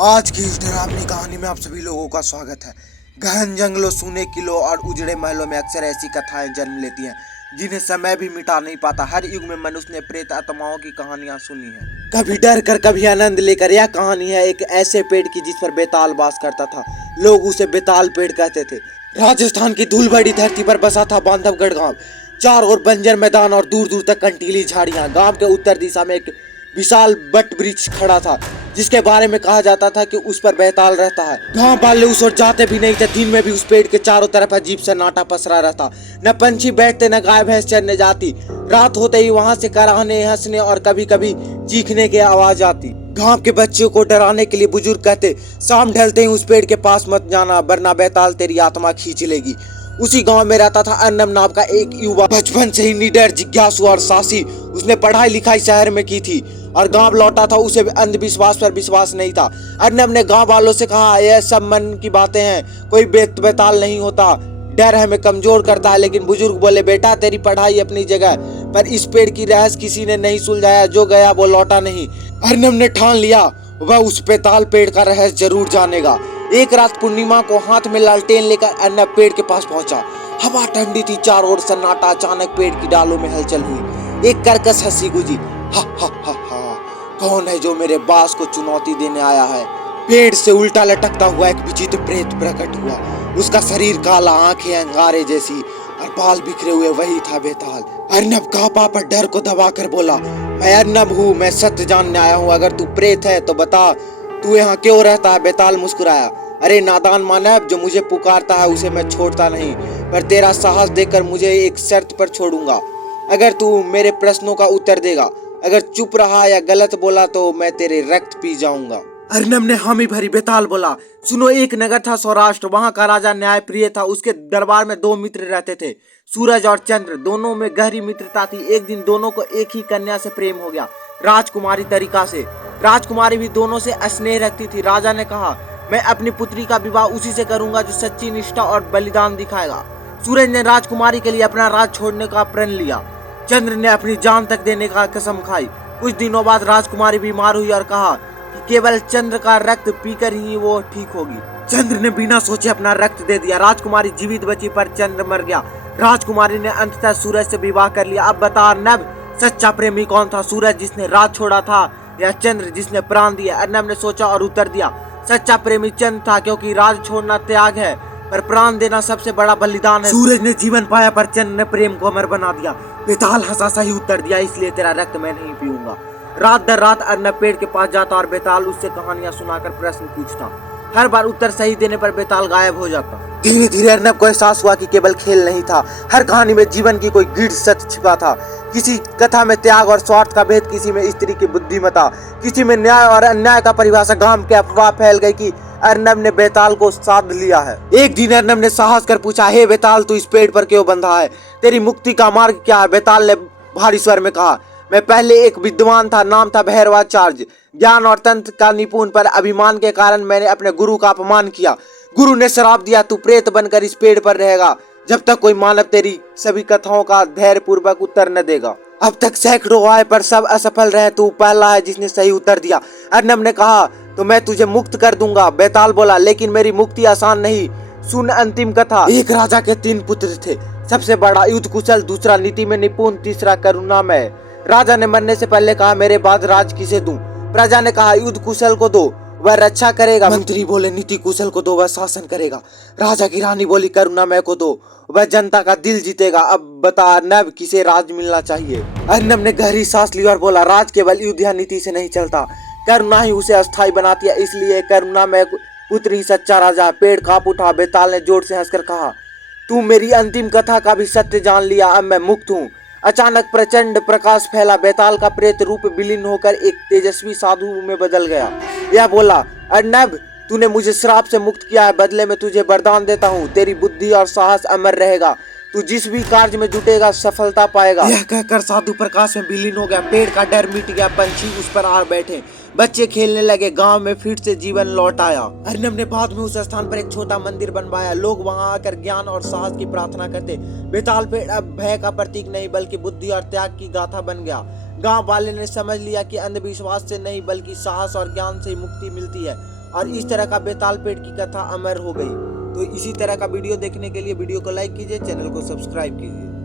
आज की इस डरावनी कहानी में आप सभी लोगों का स्वागत है। गहन जंगलों, सूने किलों और उजड़े महलों में अक्सर ऐसी कथाएं जन्म लेती हैं जिन्हें समय भी मिटा नहीं पाता। हर युग में मनुष्य ने प्रेत आत्माओं की कहानियां सुनी हैं, कभी डर कर कभी आनंद लेकर। यह कहानी है एक ऐसे पेड़ की जिस पर बेताल वास करता था। लोग उसे बेताल पेड़ कहते थे। राजस्थान की धूल भरी धरती पर बसा था बांधवगढ़ गाँव। चारों ओर बंजर मैदान और दूर दूर तक कंटीली झाड़ियां। गांव के उत्तर दिशा में एक विशाल बट वृक्ष खड़ा था जिसके बारे में कहा जाता था कि उस पर बेताल रहता है। गांव वाले उस ओर जाते भी नहीं थे। दिन में भी उस पेड़ के चारों तरफ अजीब सन्नाटा पसरा रहता। न पंछी बैठते न गाय भैंस चरने जाती। रात होते ही वहां से कराहने, हंसने और कभी कभी चीखने की आवाज आती। गांव के बच्चों को डराने के लिए बुजुर्ग कहते, शाम ढलते ही उस पेड़ के पास मत जाना वरना बेताल तेरी आत्मा खींच लेगी। उसी गांव में रहता था अर्नब नाम का एक युवा। बचपन से ही निडर, जिज्ञासु और साहसी। उसने पढ़ाई लिखाई शहर में की थी और गांव लौटा था। उसे अंधविश्वास पर विश्वास नहीं था। अर्नब ने गांव वालों से कहा, यह सब मन की बातें हैं, कोई बेताल नहीं होता, डर हमें कमजोर करता है। लेकिन बुजुर्ग बोले, बेटा तेरी पढ़ाई अपनी जगह, पर इस पेड़ की रहस्य किसी ने नहीं सुलझाया। जो गया वो लौटा नहीं। अर्नब ने ठान लिया वह उस बेताल पेड़ का रहस्य जरूर जानेगा। एक रात पूर्णिमा को हाथ में लालटेन लेकर अर्नब पेड़ के पास पहुंचा। हवा ठंडी थी, चारों ओर सन्नाटा। अचानक पेड़ की डालों में हलचल हुई। एक कर्कश हंसी गूंजी, हा हा हा हा, कौन है जो मेरे बास को चुनौती देने आया है। पेड़ से उल्टा लटकता हुआ एक विचित्र प्रेत प्रकट हुआ। उसका शरीर काला, आंखें अंगारे जैसी और बाल बिखरे हुए। वही था बेताल। अर्नब कांपा पर डर को दबाकर बोला, मैं अर्नब हूँ, मैं सत्य जानने आया हूँ। अगर तू प्रेत है तो बता, तू यहाँ क्यों रहता है। बेताल मुस्कुराया, अरे नादान मानव, जो मुझे पुकारता है उसे मैं छोड़ता नहीं, पर तेरा साहस देखकर मुझे एक शर्त पर छोड़ूंगा। अगर तू मेरे प्रश्नों का उत्तर देगा। अगर चुप रहा या गलत बोला तो मैं तेरे रक्त पी जाऊंगा। अर्नब ने हामी भरी। बेताल बोला, सुनो, एक नगर था सौराष्ट्र। वहां का राजा न्यायप्रिय था। उसके दरबार में दो मित्र रहते थे, सूरज और चंद्र। दोनों में गहरी मित्रता थी। एक दिन दोनों को एक ही कन्या से प्रेम हो गया, राजकुमारी तरीका से। राजकुमारी भी दोनों से स्नेह रखती थी। राजा ने कहा, मैं अपनी पुत्री का विवाह उसी से करूंगा जो सच्ची निष्ठा और बलिदान दिखाएगा। सूरज ने राजकुमारी के लिए अपना राज छोड़ने का प्रण लिया। चंद्र ने अपनी जान तक देने का कसम खाई। कुछ दिनों बाद राजकुमारी बीमार हुई और कहा कि केवल चंद्र का रक्त पीकर ही वो ठीक होगी। चंद्र ने बिना सोचे अपना रक्त दे दिया। राजकुमारी जीवित बची पर चंद्र मर गया। राजकुमारी ने अंततः सूरज से विवाह कर लिया। अब बता अर्नब, सच्चा प्रेमी कौन था, सूरज जिसने राज छोड़ा था या चंद्र जिसने प्राण दिया। अर्नब ने सोचा और उत्तर दिया, सच्चा प्रेमी चंद्र था, क्योंकि राज छोड़ना त्याग है पर प्राण देना सबसे बड़ा बलिदान है। सूरज ने जीवन पाया पर चंद्र ने प्रेम को अमर बना दिया। बेताल हंसा, सही उत्तर दिया, इसलिए तेरा रक्त मैं नहीं पीऊंगा। रात दर रात अर्नब पेड़ के पास जाता और बेताल उससे कहानियां सुनाकर प्रश्न पूछता। हर बार उत्तर सही देने पर बेताल गायब हो जाता। धीरे धीरे अर्नब को एहसास हुआ कि केवल खेल नहीं था, हर कहानी में जीवन की कोई गूढ़ सच छिपा था। किसी कथा में त्याग और स्वार्थ का भेद, किसी में स्त्री की बुद्धिमत्ता, किसी में न्याय और अन्याय का परिभाषा। गांव के अफवाह फैल गई कि अर्नब ने बेताल को साध लिया है। एक दिन अर्नब ने साहस कर पूछा, हे बेताल, तू इस पेड़ पर क्यों बंधा है, तेरी मुक्ति का मार्ग क्या है। बेताल ने भारी स्वर में कहा, मैं पहले एक विद्वान था, नाम था भैरवाचार्य, ज्ञान और तंत्र का निपुण, पर अभिमान के कारण मैंने अपने गुरु का अपमान किया। गुरु ने श्राप दिया, तू प्रेत बनकर इस पेड़ पर रहेगा जब तक कोई मानव तेरी सभी कथाओं का धैर्य पूर्वक उत्तर न देगा। अब तक सैकड़ों आए पर सब असफल रहे, तू पहला है जिसने सही उत्तर दिया। अर्नब ने कहा, तो मैं तुझे मुक्त कर दूंगा। बेताल बोला, लेकिन मेरी मुक्ति आसान नहीं, सुन अंतिम कथा। एक राजा के 3 पुत्र थे, सबसे बड़ा युद्ध कुशल, दूसरा नीति में निपुण, तीसरा करुणामय। राजा ने मरने से पहले कहा, मेरे बाद राज किसे दूं। प्रजा ने कहा, युद्ध कुशल को दो, वह रक्षा करेगा। मंत्री बोले, नीति कुशल को दो, वह शासन करेगा। राजा की रानी बोली, करुणामय को दो, वह जनता का दिल जीतेगा। अब बता अर्नब, किसे राज मिलना चाहिए। अर्नब ने गहरी सांस ली और बोला, राज केवल युद्ध या नीति से नहीं चलता, करुणा ही उसे अस्थायी बनाती है, इसलिए करुणामय पुत्र ही सच्चा राजा है। पेड़ कांप उठा। बेताल ने जोर से हंसकर कहा, तू मेरी अंतिम कथा का भी सत्य जान लिया, अब मैं मुक्त हूँ। अचानक प्रचंड प्रकाश फैला। बेताल का प्रेत रूप विलीन होकर एक तेजस्वी साधु में बदल गया। यह बोला, अर्नब, तूने मुझे श्राप से मुक्त किया है, बदले में तुझे वरदान देता हूँ, तेरी बुद्धि और साहस अमर रहेगा, तू जिस भी कार्य में जुटेगा सफलता पाएगा। यह कहकर साधु प्रकाश में विलीन हो गया। पेड़ का डर मिट गया, पंछी उस पर आ बैठे, बच्चे खेलने लगे, गांव में फिर से जीवन लौट आया। अर्नब ने बाद में उस स्थान पर एक छोटा मंदिर बनवाया। लोग वहां आकर ज्ञान और साहस की प्रार्थना करते। बेताल पेड़ अब भय का प्रतीक नहीं बल्कि बुद्धि और त्याग की गाथा बन गया। गांव वाले ने समझ लिया कि अंधविश्वास से नहीं बल्कि साहस और ज्ञान से मुक्ति मिलती है। और इस तरह का बेताल पेट की कथा अमर हो गई। तो इसी तरह का वीडियो देखने के लिए वीडियो को लाइक कीजिए, चैनल को सब्सक्राइब कीजिए।